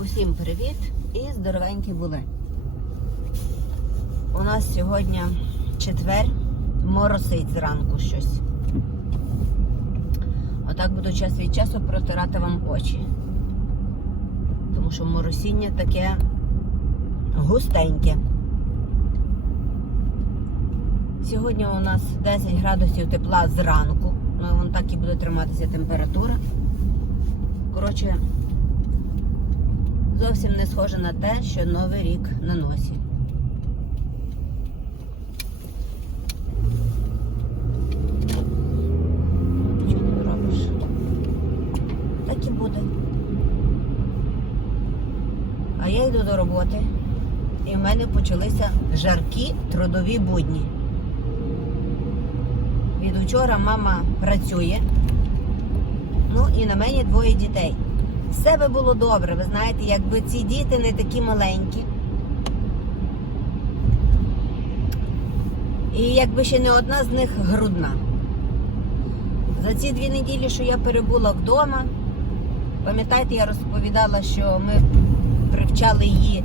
Усім привіт і здоровенькі були. У нас сьогодні четвер, моросить зранку щось. Отак буду час від часу протирати вам очі. Тому що моросіння таке густеньке. Сьогодні у нас 10 градусів тепла зранку. Ну, і вон так і буде триматися температура. Коротше, зовсім не схоже на те, що новий рік на носі. Нічого не робиш. Так і буде. А я йду до роботи, і в мене почалися жаркі трудові будні. Від учора мама працює. Ну і на мені двоє дітей. Все би було добре, ви знаєте, якби ці діти не такі маленькі. І якби ще не одна з них грудна. За ці дві неділі, що я перебула вдома, пам'ятаєте, я розповідала, що ми привчали її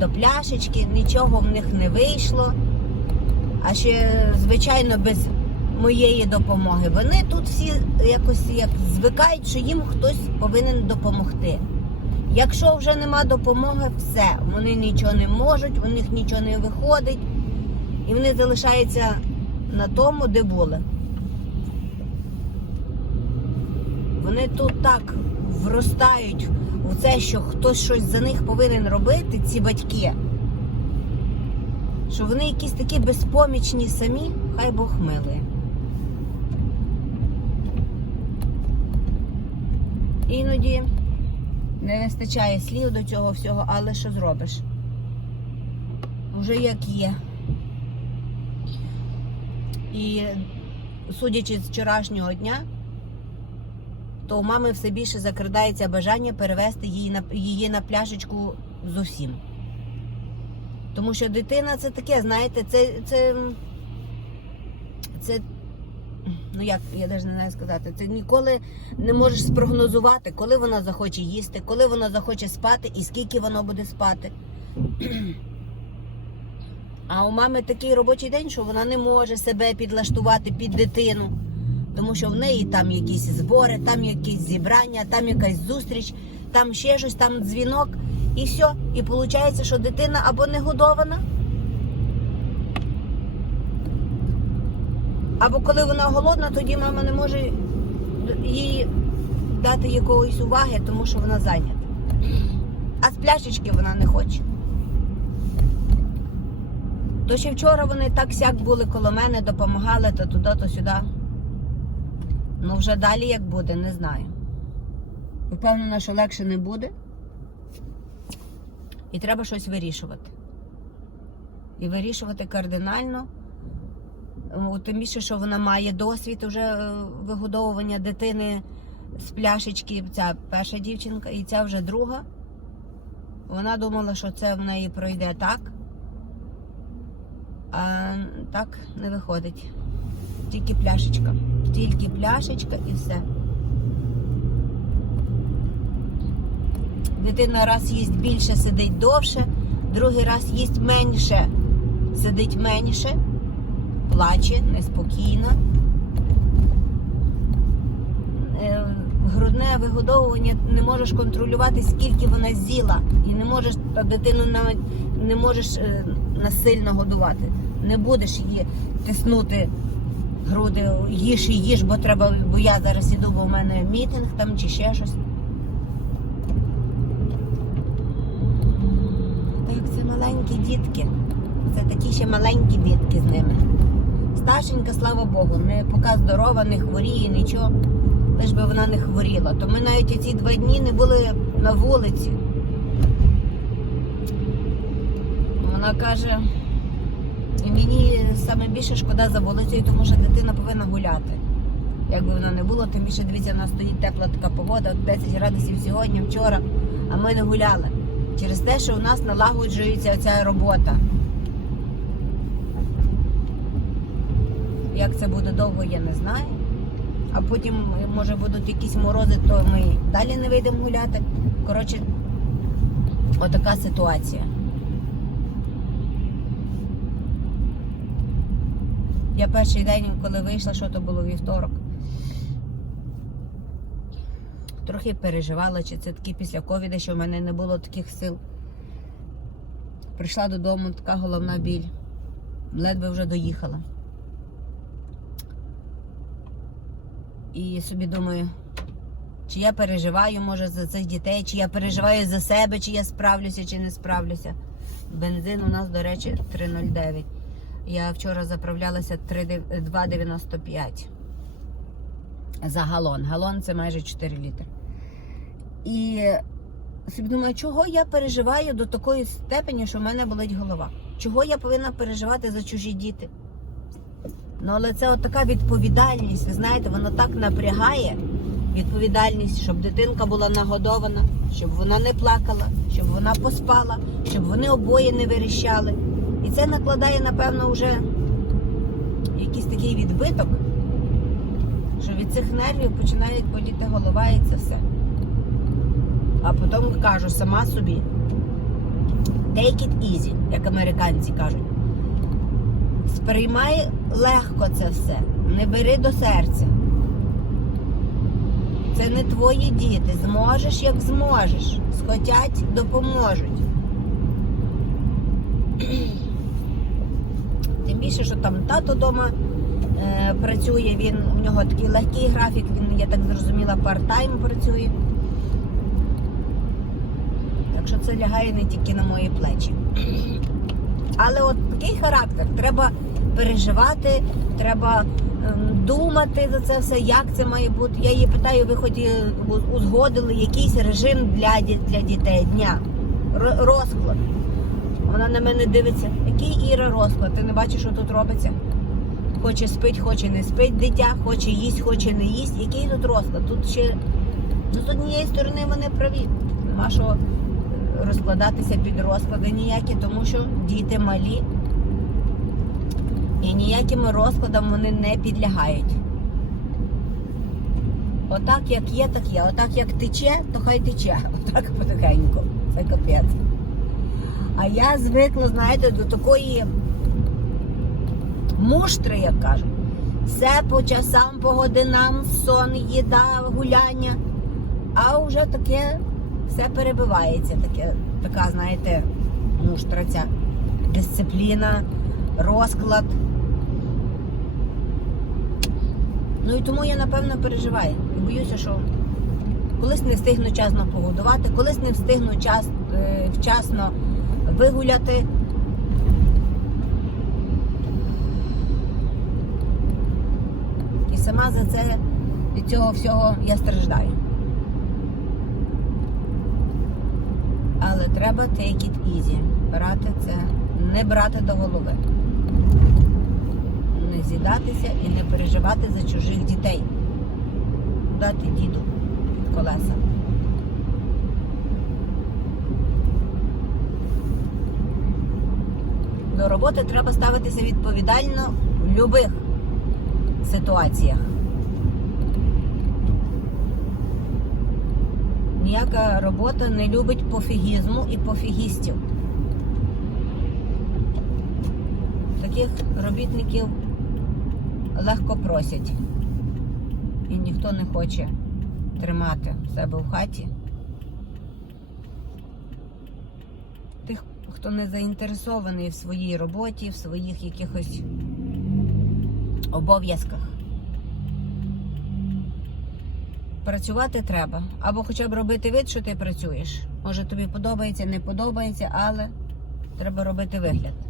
до пляшечки, нічого в них не вийшло. А ще, звичайно, без моєї допомоги. Вони тут всі якось як звикають, що їм хтось повинен допомогти. Якщо вже нема допомоги, все, вони нічого не можуть, у них нічого не виходить, і вони залишаються на тому, де були. Вони тут так вростають у це, що хтось щось за них повинен робити, ці батьки, що вони якісь такі безпомічні самі, хай Бог милує. Іноді не вистачає слів до цього всього, але що зробиш? Уже як є. І судячи з вчорашнього дня, то у мами все більше закрадається бажання перевести її на, її на пляшечку з усім. Тому що дитина це таке, знаєте, це, це, це ну як я навіть не знаю сказати, ти ніколи не можеш спрогнозувати, коли вона захоче їсти, коли вона захоче спати і скільки воно буде спати. А у мами такий робочий день, що вона не може себе підлаштувати під дитину, тому що в неї там якісь збори, там якісь зібрання, там якась зустріч, там ще щось, там дзвінок, і все. І виходить, що дитина або не годована. Або коли вона голодна, тоді мама не може їй дати якоїсь уваги, тому що вона зайнята. А з пляшечки вона не хоче. То ще вчора вони так сяк були коло мене, допомагали то туди, то сюди. Ну вже далі як буде, не знаю. Впевнена, що легше не буде. І треба щось вирішувати. І вирішувати кардинально. Тим більше, що вона має досвід уже е, вигодовування дитини з пляшечки. Ця перша дівчинка і ця вже друга. Вона думала, що це в неї пройде так. А так не виходить. Тільки пляшечка. Тільки пляшечка і все. Дитина раз їсть більше, сидить довше, другий раз їсть менше, сидить менше плаче, неспокійна. Е, Грудне вигодовування не можеш контролювати, скільки вона з'їла. І не можеш дитину навіть не можеш е, насильно годувати. Не будеш її тиснути груди, їж і їж, бо треба, бо я зараз іду, бо в мене мітинг там чи ще щось. Так, це маленькі дітки. Це такі ще маленькі дітки з ними. Старшенька, слава Богу, не поки здорова, не хворіє, нічого. Лиш би вона не хворіла. То ми навіть ці два дні не були на вулиці. Вона каже, мені саме більше шкода за вулицею, тому що дитина повинна гуляти. Якби вона не було, тим більше дивіться, у нас стоїть тепла така погода, 10 градусів сьогодні, вчора, а ми не гуляли. Через те, що у нас налагоджується ця робота. Як це буде довго, я не знаю. А потім, може, будуть якісь морози, то ми далі не вийдемо гуляти. Коротше, Отака ситуація. Я перший день, коли вийшла, що то було вівторок. Трохи переживала, чи це таки після ковіда, що в мене не було таких сил. Прийшла додому, така головна біль. Ледве вже доїхала. І собі думаю, чи я переживаю, може, за цих дітей, чи я переживаю за себе, чи я справлюся, чи не справлюся. Бензин у нас, до речі, 3,09. Я вчора заправлялася 2,95 за галон. Галон це майже 4 літри. І собі думаю, чого я переживаю до такої степені, що в мене болить голова? Чого я повинна переживати за чужі діти? Ну, але це от така відповідальність, ви знаєте, воно так напрягає відповідальність, щоб дитинка була нагодована, щоб вона не плакала, щоб вона поспала, щоб вони обоє не вирішали. І це накладає, напевно, вже якийсь такий відбиток, що від цих нервів починає боліти голова і це все. А потім кажу сама собі, take it easy, як американці кажуть. Сприймай легко це все, не бери до серця. Це не твої діти. Зможеш, як зможеш. Схотять, допоможуть. Тим більше, що там тато вдома е, працює, він, у нього такий легкий графік, він, я так зрозуміла, парт-тайм працює. Так що це лягає не тільки на мої плечі. Але от такий характер. Треба переживати, треба ем, думати за це все, як це має бути. Я її питаю, ви хоч е, узгодили якийсь режим для, для дітей дня, розклад. Вона на мене дивиться, який Іра розклад, ти не бачиш, що тут робиться? Хоче спить, хоче не спить дитя, хоче їсть, хоче не їсть. Який тут розклад? Тут ще ну, з однієї сторони вони праві. Нема що е, розкладатися під розклади ніякі, тому що діти малі. І ніяким розкладам вони не підлягають. Отак, як є, так є. Отак, як тече, то хай тече. Отак потихеньку. Це капець. А я звикла, знаєте, до такої муштри, як кажуть. Все по часам, по годинам, сон, їда, гуляння. А вже таке все перебивається. Таке, така, знаєте, муштра ця дисципліна, розклад. Ну і тому я напевно переживаю. І боюся, що колись не встигну часно погодувати, колись не встигну час, е, вчасно вигуляти. І сама за це від цього всього я страждаю. Але треба take it easy. Брати це, не брати до голови. Не з'їдатися і не переживати за чужих дітей. Дати діду під колеса. До роботи треба ставитися відповідально в будь-яких ситуаціях. Ніяка робота не любить пофігізму і пофігістів. Таких робітників легко просять. І ніхто не хоче тримати себе в хаті. Тих, хто не заінтересований в своїй роботі, в своїх якихось обов'язках. Працювати треба. Або хоча б робити вид, що ти працюєш. Може тобі подобається, не подобається, але треба робити вигляд.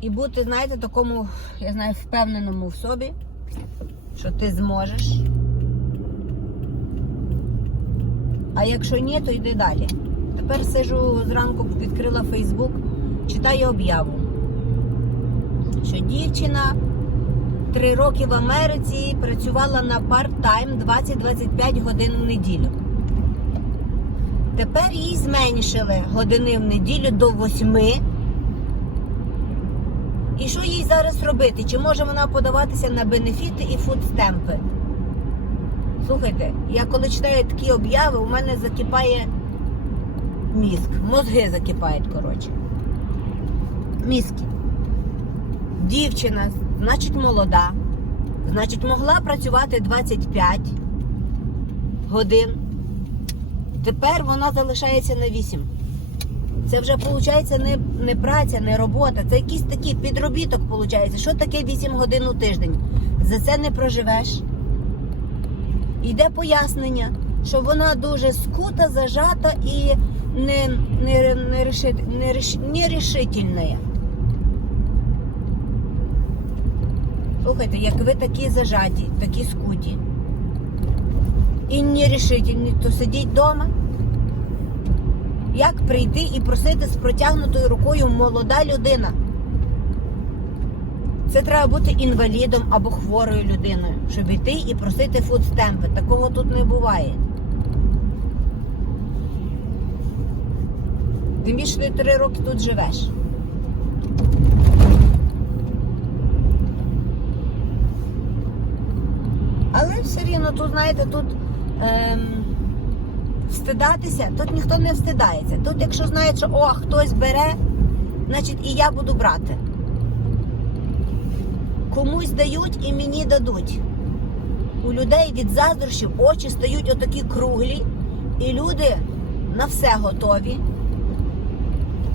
І бути, знаєте, такому, я знаю, впевненому в собі, що ти зможеш. А якщо ні, то йди далі. Тепер сижу зранку, відкрила Фейсбук, читаю об'яву, що дівчина три роки в Америці працювала на парт-тайм 20-25 годин в неділю. Тепер їй зменшили години в неділю до 8. І що їй зараз робити? Чи може вона подаватися на бенефіти і фудстемпи? Слухайте, я коли читаю такі обяви, у мене закипає мізк. Мозги закипають, коротше. Мізки. Дівчина, значить, молода. Значить, могла працювати 25 годин. Тепер вона залишається на 8. Це вже виходить не, не праця, не робота. Це якийсь такий підробіток виходить. Що таке 8 годин у тиждень? За це не проживеш. Йде пояснення, що вона дуже скута, зажата і не, не, не, не. Слухайте, як ви такі зажаті, такі скуті і нерішительні, то сидіть вдома. Як прийти і просити з протягнутою рукою молода людина? Це треба бути інвалідом або хворою людиною, щоб йти і просити фудстемпи. Такого тут не буває. Тим більше ти три роки тут живеш. Але все рівно тут, знаєте, тут ем, встидатися, тут ніхто не встидається. Тут, якщо знають, що о, хтось бере, значить і я буду брати. Комусь дають і мені дадуть. У людей від заздрощів очі стають отакі круглі, і люди на все готові.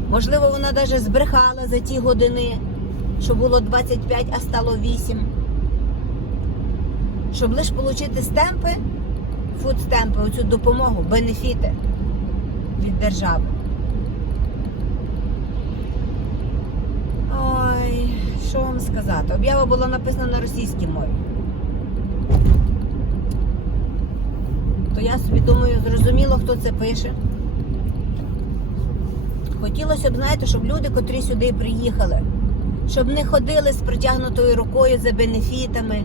Можливо, вона навіть збрехала за ті години, що було 25, а стало 8. Щоб лише отримати стемпи, фудстемпи, оцю допомогу, бенефіти від держави. Ой, що вам сказати? Об'ява була написана на російській мові. То я собі думаю, зрозуміло, хто це пише. Хотілося б, знаєте, щоб люди, котрі сюди приїхали, щоб не ходили з протягнутою рукою за бенефітами,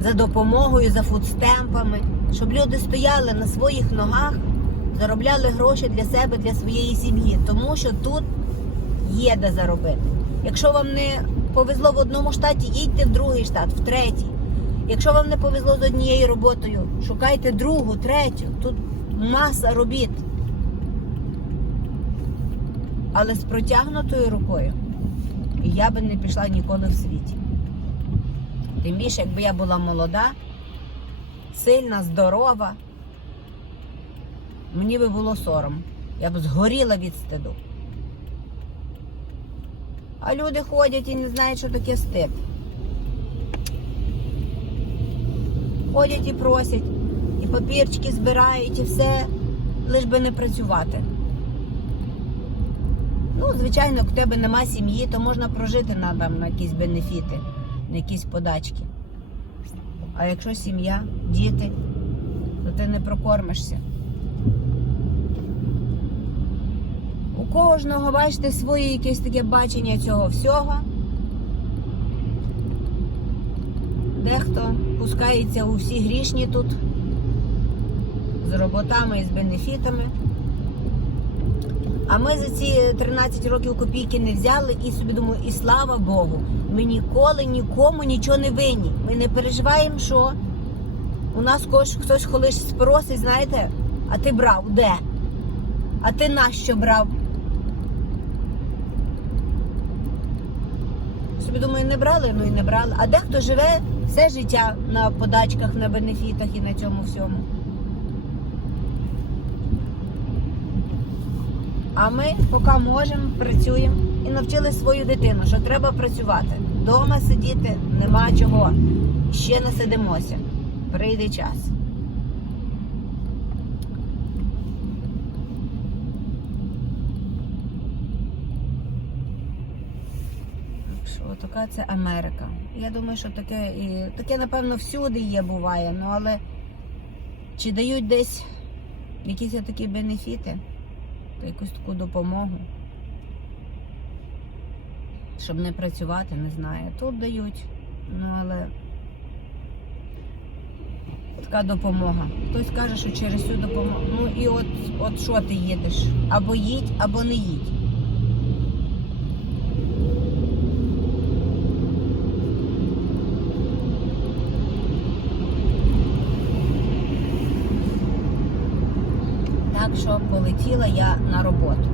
за допомогою, за фудстемпами, щоб люди стояли на своїх ногах, заробляли гроші для себе, для своєї сім'ї, тому що тут є де заробити. Якщо вам не повезло в одному штаті, їдьте в другий штат, в третій. Якщо вам не повезло з однією роботою, шукайте другу, третю. Тут маса робіт. Але з протягнутою рукою я би не пішла ніколи в світі. Тим більше, якби я була молода, сильна, здорова, мені би було сором. Я б згоріла від стиду. А люди ходять і не знають, що таке стид. Ходять і просять, і папірчики збирають, і все, лиш би не працювати. Ну, звичайно, у тебе нема сім'ї, то можна прожити на, там, на якісь бенефіти, на якісь подачки. А якщо сім'я, діти, то ти не прокормишся. У кожного, бачите, своє якесь таке бачення цього всього. Дехто пускається у всі грішні тут з роботами і з бенефітами. А ми за ці 13 років копійки не взяли і собі думаю, і слава Богу, ми ніколи нікому нічого не винні. Ми не переживаємо, що у нас когось хтось колись спросить, знаєте, а ти брав де? А ти нащо брав? Собі думаю, не брали, ну і не брали. А дехто живе все життя на подачках, на бенефітах і на цьому всьому. А ми, поки можемо, працюємо і навчили свою дитину, що треба працювати. Дома сидіти нема чого. Ще не сидимося. Прийде час. Так така це Америка. Я думаю, що таке і таке, напевно, всюди є, буває. Ну але чи дають десь якісь такі бенефіти? якусь таку допомогу щоб не працювати, не знаю. Тут дають, ну але така допомога. Хтось каже, що через цю допомогу. Ну і от от що ти їдеш? Або їдь, або не їдь. Так що полетіла я на роботу.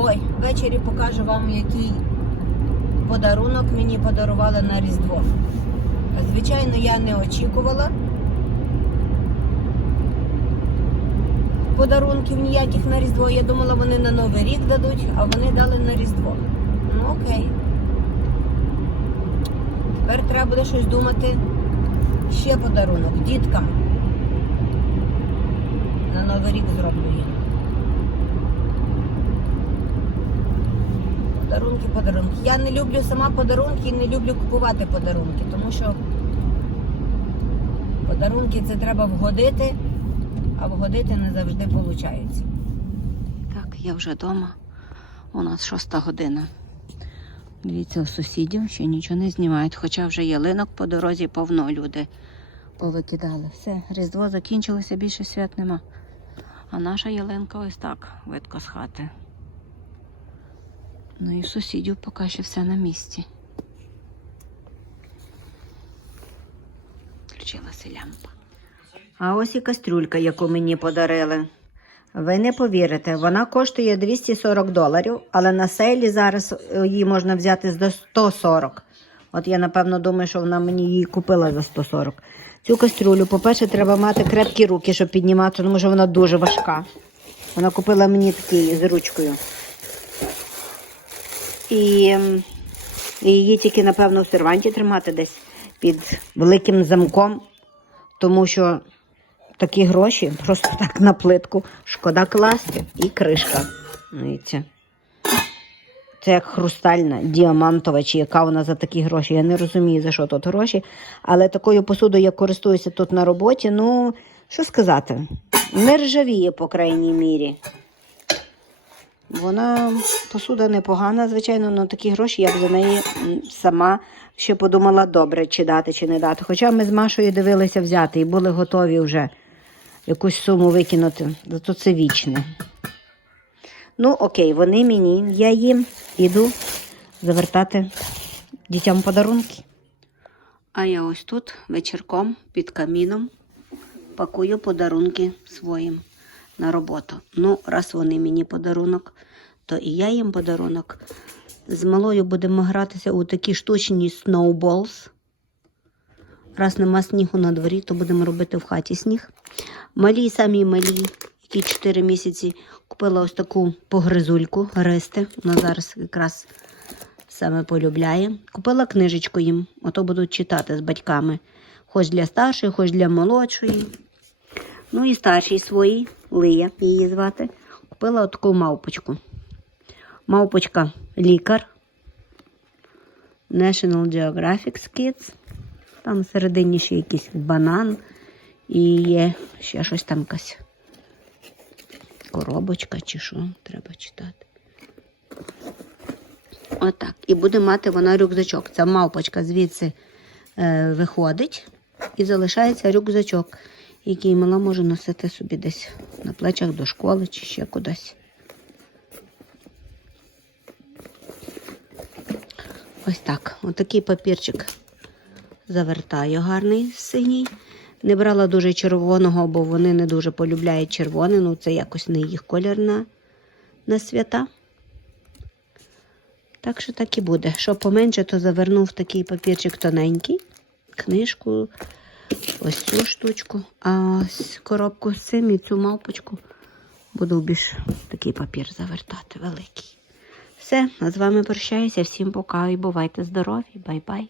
Ой, ввечері покажу вам, який подарунок мені подарували на Різдво. Звичайно, я не очікувала подарунків ніяких на Різдво. Я думала, вони на Новий рік дадуть, а вони дали на Різдво. Ну окей. Тепер треба буде щось думати. Ще подарунок діткам. На Новий рік зроблю їм. Подарунки, подарунки. Я не люблю сама подарунки і не люблю купувати подарунки, тому що подарунки це треба вгодити, а вгодити не завжди виходить. Так, я вже вдома. У нас шоста година. Дивіться, у сусідів ще нічого не знімають, хоча вже ялинок по дорозі повно люди повикидали. Все, Різдво закінчилося, більше свят нема. А наша ялинка ось так, видко з хати. Ну і сусідів поки ще все на місці. Включилася лямпа. А ось і кастрюлька, яку мені подарили. Ви не повірите, вона коштує 240 доларів, але на сейлі зараз е, її можна взяти за 140. От я напевно думаю, що вона мені її купила за 140. Цю кастрюлю, по-перше, треба мати крепкі руки, щоб піднімати, тому що вона дуже важка. Вона купила мені такий з ручкою. І, її тільки, напевно, в серванті тримати десь під великим замком, тому що такі гроші просто так на плитку шкода класти і кришка. Дивіться. Це як хрустальна, діамантова, чи яка вона за такі гроші. Я не розумію, за що тут гроші. Але такою посудою я користуюся тут на роботі. Ну, що сказати, не ржавіє, по крайній мірі. Вона посуда непогана, звичайно, але такі гроші я б за неї сама ще подумала добре, чи дати, чи не дати. Хоча ми з Машою дивилися взяти і були готові вже якусь суму викинути. Зато це вічне. Ну, окей, вони мені, я їм іду завертати дітям подарунки. А я ось тут вечірком під каміном пакую подарунки своїм на роботу. Ну, раз вони мені подарунок, то і я їм подарунок. З малою будемо гратися у такі штучні snowballs. Раз нема снігу на дворі, то будемо робити в хаті сніг. Малі, самі малі, які 4 місяці, купила ось таку погризульку, гристи. Вона зараз якраз саме полюбляє. Купила книжечку їм, ото будуть читати з батьками. Хоч для старшої, хоч для молодшої. Ну і старшій своїй, Лия її звати, купила таку мавпочку. Мавпочка лікар. National Geographic Kids. Там всередині ще якийсь банан і є ще щось там якась коробочка чи що, треба читати. Отак. І буде мати вона рюкзачок. Ця мавпочка звідси е, виходить і залишається рюкзачок, який мала може носити собі десь на плечах до школи чи ще кудись. Ось так. Отакий папірчик завертаю гарний синій. Не брала дуже червоного, бо вони не дуже полюбляють червоне. Ну, це якось не їх колір на, на свята. Так що так і буде. Що поменше, то завернув такий папірчик тоненький, книжку, ось цю штучку, а коробку з цим і цю мавпочку буду більш такий папір завертати великий. Все, а з вами прощаюся. Всім пока і бувайте здорові. Бай-бай.